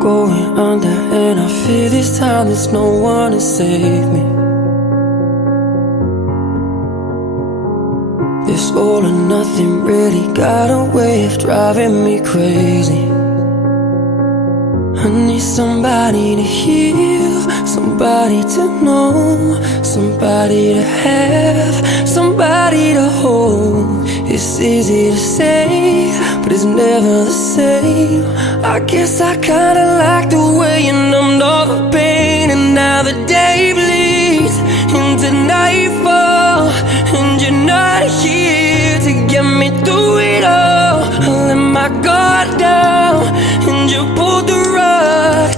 going under, and I fear this time there's no one to save me. This all or nothing really got a way of driving me crazy. I need somebody to heal, somebody to know, somebody to have, somebody to hold. It's easy to say, but it's never the same. I guess I kinda like the way you numbed all the pain, and now the day bleeds into nightfall, and you're not here to get me through it all. I let my guard down, and you pulled the rug.